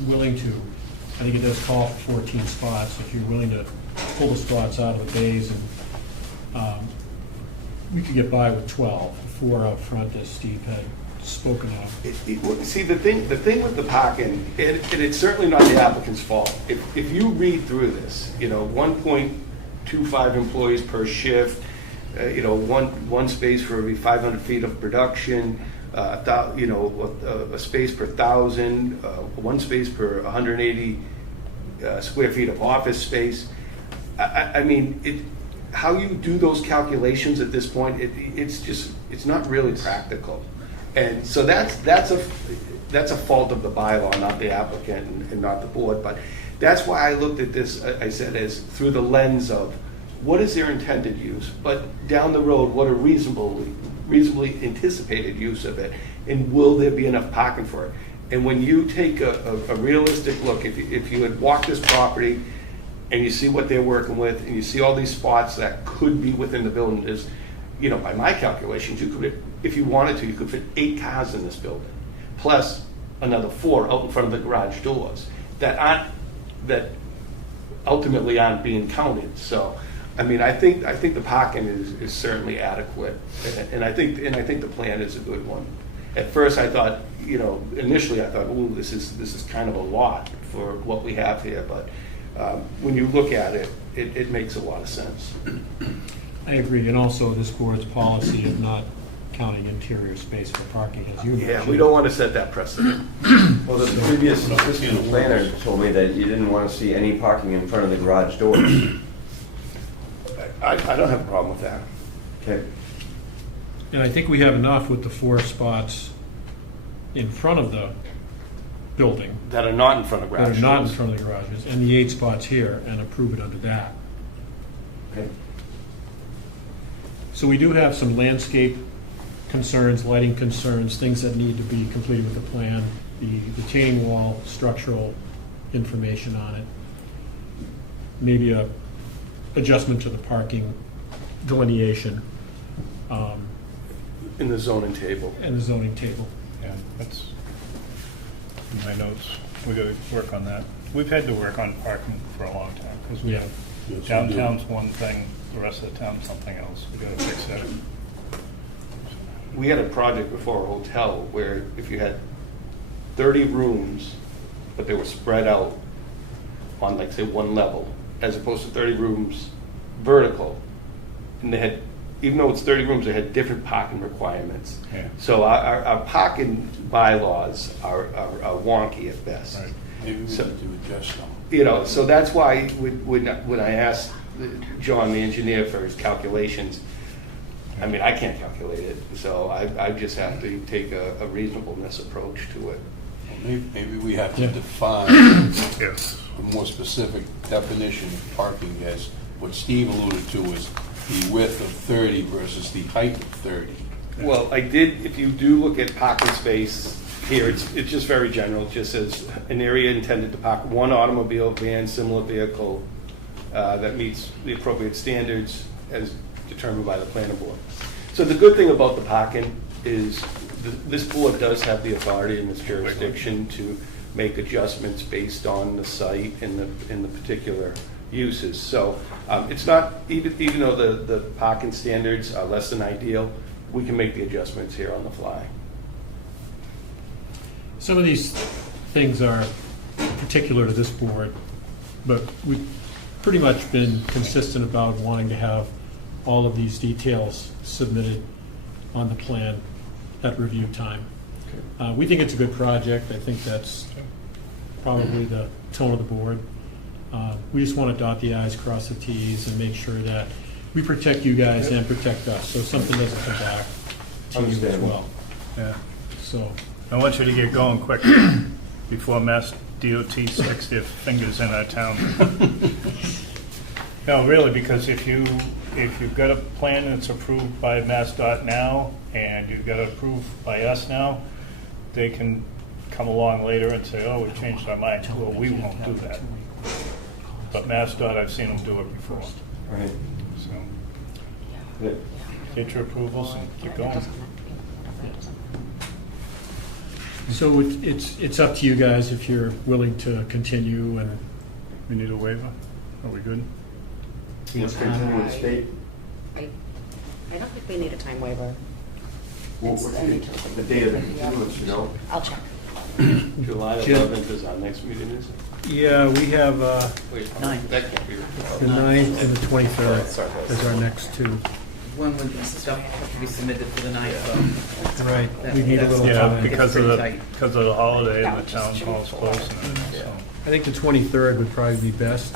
willing to, I think it does call for 14 spots, if you're willing to pull the spots out of the bays, and we could get by with 12, 4 out front, as Steve had spoken of. See, the thing with the parking, and it's certainly not the applicant's fault. If you read through this, 1.25 employees per shift, one space for every 500 feet of production, a space per 1,000, one space per 180 square feet of office space. I mean, how you do those calculations at this point, it's not really practical. And so that's a fault of the bylaw, not the applicant and not the board. But that's why I looked at this, I said, as through the lens of what is their intended use, but down the road, what a reasonably anticipated use of it, and will there be enough parking for it? And when you take a realistic look, if you had walked this property and you see what they're working with, and you see all these spots that could be within the building, is, by my calculations, you could, if you wanted to, you could fit 8 cars in this building, plus another 4 out in front of the garage doors that ultimately aren't being counted. So, I mean, I think the parking is certainly adequate, and I think the plan is a good one. At first, I thought, initially I thought, ooh, this is kind of a lot for what we have here, but when you look at it, it makes a lot of sense. I agree, and also this board's policy of not counting interior space for parking, as you mentioned. Yeah, we don't want to set that precedent. Well, the previous assistant planner told me that you didn't want to see any parking in front of the garage doors. I don't have a problem with that. Okay. And I think we have enough with the 4 spots in front of the building That are not in front of that garages. are not in front of the garages, and the 8 spots here, and approve it under that. Okay. So we do have some landscape concerns, lighting concerns, things that need to be completed with the plan, the retaining wall, structural information on it, maybe a adjustment to the parking delineation, In the zoning table. and the zoning table. Yeah, that's in my notes. We gotta work on that. We've had to work on parking for a long time, because we Yeah. have, Yes, we do. downtown's one thing, the rest of the town's something else. We gotta fix that. We had a project before, a hotel, where if you had 30 rooms, but they were spread out on, like, say, one level, as opposed to 30 rooms vertical, and they had, even though it's 30 rooms, they had different parking requirements. Yeah. So our parking bylaws are wonky at best. Right. Maybe we need So- to adjust them. You know, so that's why when I asked John, the engineer, for his calculations, I mean, I can't calculate it, so I just have to take a reasonableness approach to it. Maybe we have to Yeah. define Yes. a more specific definition of parking as what Steve alluded to is the width of 30 versus the height of 30. Well, I did, if you do look at parking space here, it's just very general. It just says an area intended to park one automobile, van, similar vehicle that meets the appropriate standards as determined by the planning board. So the good thing about the parking is this board does have the authority in this jurisdiction to make adjustments based on the site and the particular uses. So it's not, even though the parking standards are less than ideal, we can make the adjustments here on the fly. Some of these things are particular to this board, but we've pretty much been consistent about wanting to have all of these details submitted on the plan at review time. We think it's a good project. I think that's probably the tone of the board. We just want to dot the i's, cross the t's, and make sure that we protect you guys and protect us, so something doesn't come back to you as Understandable. well. Yeah. So, I want you to get going quick before Mass DOT sticks their fingers in our town. No, really, because if you've got a plan that's approved by MassDOT now, and you've got it approved by us now, they can come along later and say, oh, we changed our mind. Well, we won't do that. But MassDOT, I've seen them do it before. All right. So Good. get your approvals and keep going. so it's up to you guys if you're willing to continue, and We need a waiver? Are we good? Let's continue with state. I don't think we need a time waiver. What's the date of the continuance, you know? I'll check. July Jim. 11th is our next meeting, is it? yeah, we have Wait, Ninth. that can't be right. the 9th and the 23rd as our next two. When would this stuff have to be submitted for the night? Right, we need a little Yeah, time. because of pretty the, tight. because of the holiday and the town hall's closed and everything, so. I think the 23rd would probably be best,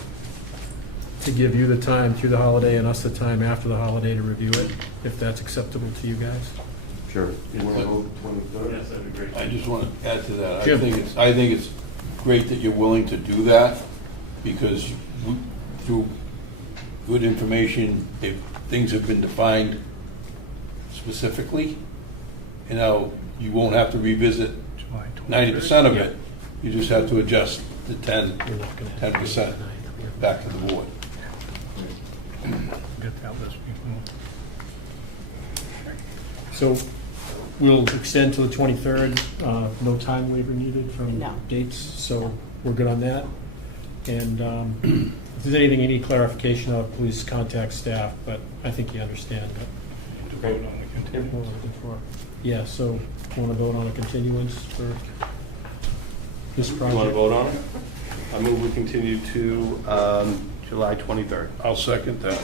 to give you the time through the holiday and us the time after the holiday to review it, if that's acceptable to you guys. Sure. You want to go 23rd? Yes, that'd be great. I just want to add to that. Jim. I think it's great that you're willing to do that, because through good information, things have been defined specifically, and now you won't have to revisit July 90% of it. You just have to adjust the 10% We're not gonna have to do 10% that. back to the board. Get that list before. So we'll extend to the 23rd, no time waiver needed from No. dates, so we're good on that. And if there's anything you need clarification of, please contact staff, but I think you understand that. To vote on the continuance. Yeah, so want to vote on a continuance for this You want to project? vote on it? I move we continue to July 23rd. I'll second that.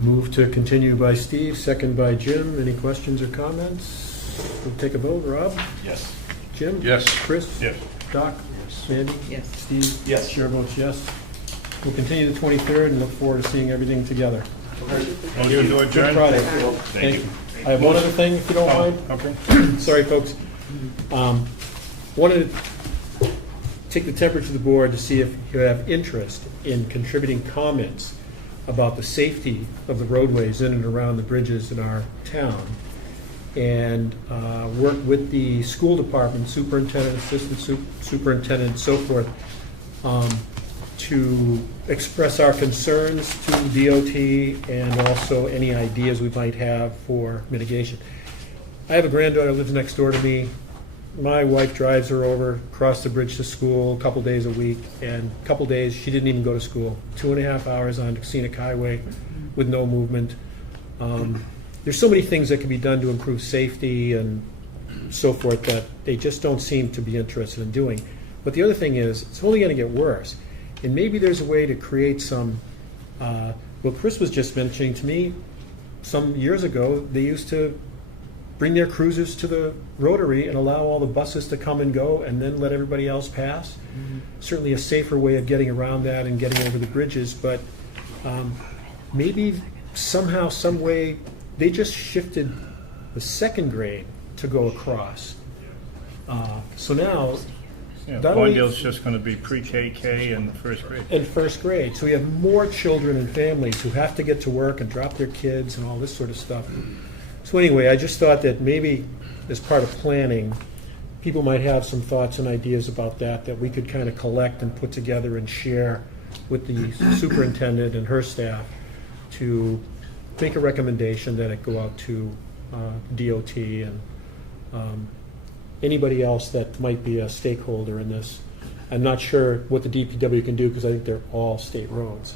Move to continue by Steve, second by Jim. Any questions or comments? We'll take a vote. Rob? Yes. Jim? Yes. Chris? Yes. Doc? Sandy? Yes. Steve? Yes. Chair votes yes. We'll continue the 23rd and look forward to seeing everything together. Motion to adjourn? Good Friday. Thank you. I have one other thing, if you don't mind. Okay. Sorry, folks. Wanted take the temperature of the board to see if you have interest in contributing comments about the safety of the roadways in and around the bridges in our town, and work with the school department, superintendent, assistant superintendent, and so forth, to express our concerns to DOT and also any ideas we might have for mitigation. I have a granddaughter who lives next door to me. My wife drives her over, across the bridge to school a couple days a week, and a couple days she didn't even go to school. 2.5 hours on scenic highway with no movement. There's so many things that can be done to improve safety and so forth that they just don't seem to be interested in doing. But the other thing is, it's only going to get worse. And maybe there's a way to create some, well, Chris was just mentioning to me, some years ago, they used to bring their cruisers to the rotary and allow all the buses to come and go and then let everybody else pass. Certainly a safer way of getting around that and getting over the bridges, but maybe somehow, some way, they just shifted the second grade to go across. So now, Yeah, not only- Boindale's just going to be pre-K, K, and the first grade. in first grade. So we have more children and families who have to get to work and drop their kids and all this sort of stuff. So anyway, I just thought that maybe as part of planning, people might have some thoughts and ideas about that we could kind of collect and put together and share with the superintendent and her staff to make a recommendation that it go out to DOT and anybody else that might be a stakeholder in this. I'm not sure what the DPW can do because I think they're all state roads.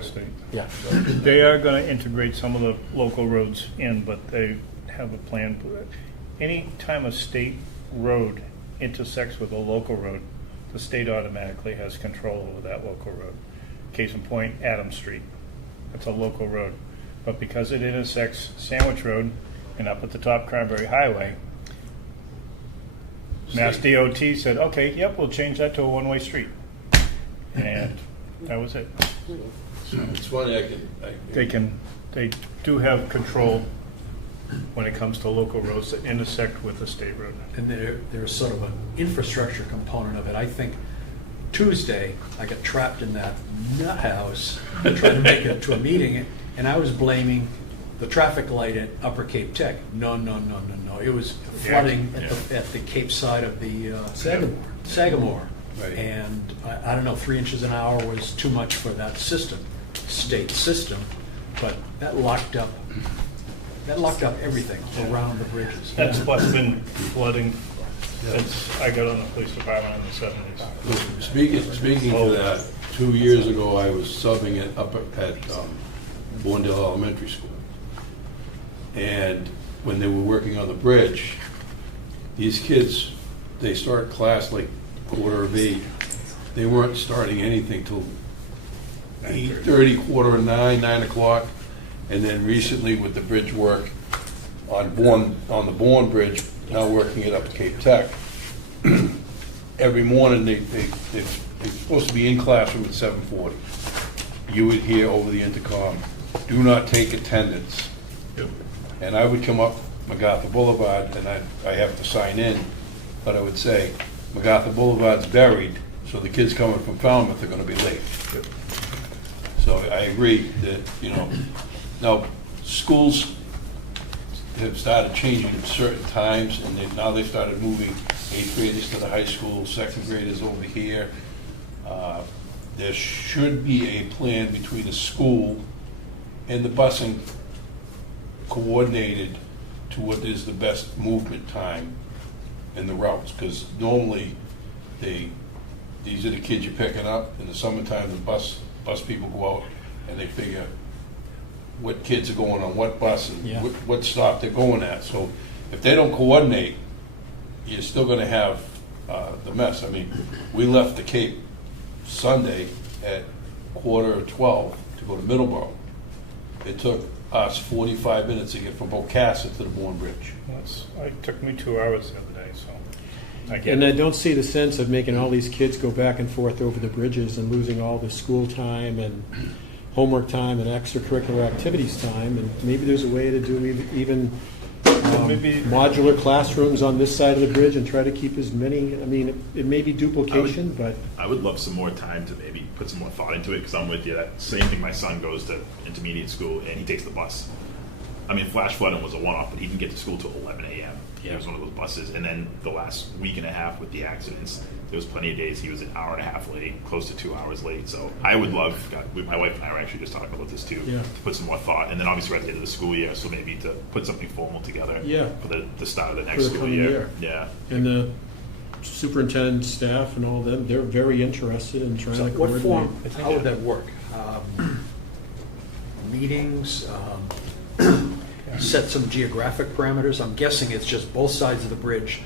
State. Yeah. They are going to integrate some of the local roads in, but they have a plan. Any time a state road intersects with a local road, the state automatically has control over that local road. Case in point, Adams Street. It's a local road. But because it intersects Sandwich Road and up at the top Cranberry Highway, Mass DOT said, okay, yep, we'll change that to a one-way street. And that was it. It's funny, They do have control when it comes to local roads that intersect with the state road. And there's sort of an infrastructure component of it. I think Tuesday, I got trapped in that nut house trying to make it to a meeting, and I was blaming the traffic light at Upper Cape Tech. No. It was flooding at the Cape side of the Sagamore. Right. And I don't know, 3 inches an hour was too much for that system, state system, but that locked up everything around the bridges. That's what's been flooding since I got on the police department in the 70s. Speaking to that, 2 years ago, I was subbing it up at Bourne Elementary School. And when they were working on the bridge, these kids, they start class like 8:45. They weren't starting anything till 8:30, 8:45, 9 o'clock. And then recently with the bridge work on the Bourne Bridge, now working it up at Cape Tech, every morning they're supposed to be in classroom at 7:40. You would hear over the intercom, do not take attendance. Yep. And I would come up MacArthur Boulevard and I have to sign in, but I would say, MacArthur Boulevard's buried, so the kids coming from Falmouth are gonna be late. So I agree that, now, schools have started changing at certain times, and now they've started moving 8th graders to the high school, 2nd graders over here. There should be a plan between the school and the busing coordinated to what is the best movement time in the routes, because normally these are the kids you're picking up. In the summertime, the bus people go out and they figure what kids are going on what bus and what stop they're going at. So if they don't coordinate, you're still going to have the mess. I mean, we left the Cape Sunday at 11:45 to go to Middleborough. It took us 45 minutes to get from Bocassa to the Bourne Bridge. It took me 2 hours the other day, so I get And it. I don't see the sense of making all these kids go back and forth over the bridges and losing all the school time and homework time and extracurricular activities time. And maybe there's a way to do even Maybe- modular classrooms on this side of the bridge and try to keep as many, I mean, it may be duplication, but I would love some more time to maybe put some more thought into it, because I'm with you. That same thing, my son goes to intermediate school and he takes the bus. I mean, flash flooding was a one-off, but he didn't get to school till 11 a.m. He was one of those buses. And then the last week and a half with the accidents, there was plenty of days he was an hour and a half late, close to 2 hours late. So I would love, my wife and I were actually just talking about this too, Yeah. to put some more thought. And then obviously we're at the end of the school year, so maybe to put something formal together Yeah. for the start of the For next the school coming year. year. Yeah. and the superintendent, staff, and all them, they're very interested in trying So to what coordinate. form, how would that work? Meetings, set some geographic parameters? I'm guessing it's just both sides of the bridge,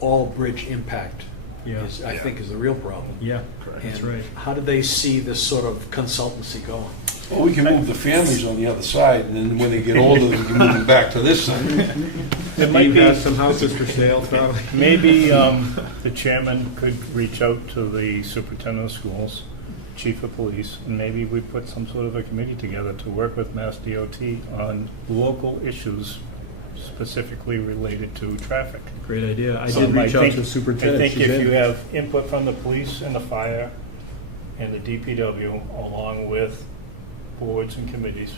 all bridge impact Yeah. is, I think, is the real problem. Yeah, Correct. that's And right. how do they see this sort of consultancy going? Well, we can move the families on the other side, and then when they get older, we can move them back to this side. It might Steve be, has some houses for sale, probably. maybe the chairman could reach out to the superintendent of schools, chief of police, and maybe we put some sort of a committee together to work with Mass DOT on local issues specifically related to traffic. Great idea. I So did reach out think- to the superintendent. I think She's if in. you have input from the police and the fire and the DPW, along with boards and committees,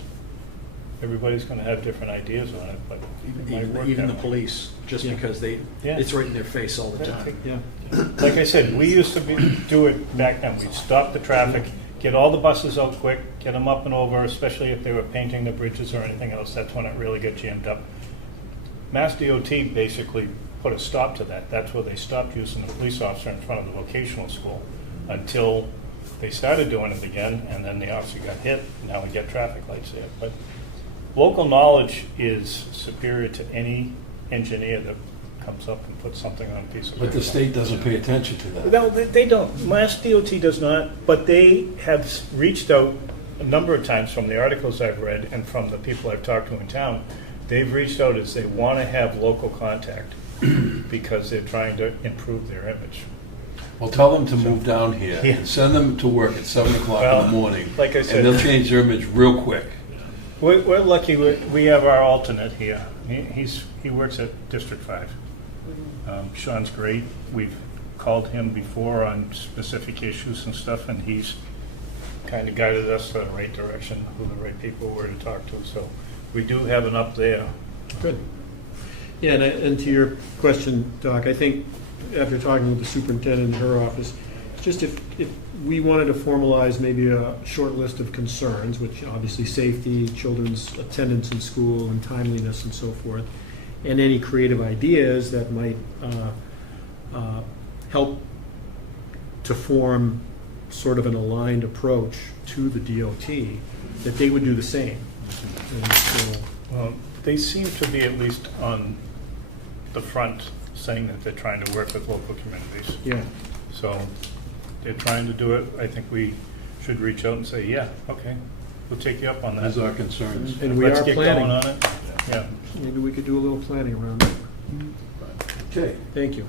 everybody's gonna have different ideas on it, but it might work Even that the way. police, just Yeah. because they, Yeah. it's right in their face all the time. Yeah, Like I said, we used to do it back then. We'd stop the traffic, get all the buses out quick, get them up and over, especially if they were painting the bridges or anything else. That's when it really got jammed up. Mass DOT basically put a stop to that. That's where they stopped using the police officer in front of the vocational school until they started doing it again, and then the officer got hit. Now we get traffic lights there. But local knowledge is superior to any engineer that comes up and puts something on a piece of paper. But the state doesn't pay attention to that. No, they don't. Mass DOT does not, but they have reached out a number of times from the articles I've read and from the people I've talked to in town. They've reached out as they want to have local contact because they're trying to improve their image. Well, tell them to move down here Yeah. and send them to work at 7 o'clock in Well, the morning. like I said- And they'll change their image real quick. We're lucky we have our alternate here. He works at District 5. Sean's great. We've called him before on specific issues and stuff, and he's kind of guided us to the right direction, who the right people were to talk to. So we do have an up there. good. Yeah, and to your question, Doc, I think after talking with the superintendent in her office, just if we wanted to formalize maybe a short list of concerns, which obviously safety, children's attendance in school, and timeliness and so forth, and any creative ideas that might help to form sort of an aligned approach to the DOT, that they would do the same. And so, Well, they seem to be at least on the front saying that they're trying to work with local communities. yeah, So they're trying to do it. I think we should reach out and say, yeah, okay, we'll take you up on that. These are concerns. and we Let's are get planning. going on it. Yeah. Maybe we could do a little planning around it. Okay. Thank you.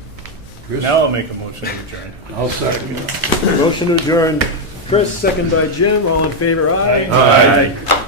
Chris? Now I'll make a motion to adjourn. I'll second it. Motion to adjourn. Chris, second by Jim. All in favor, aye. Aye.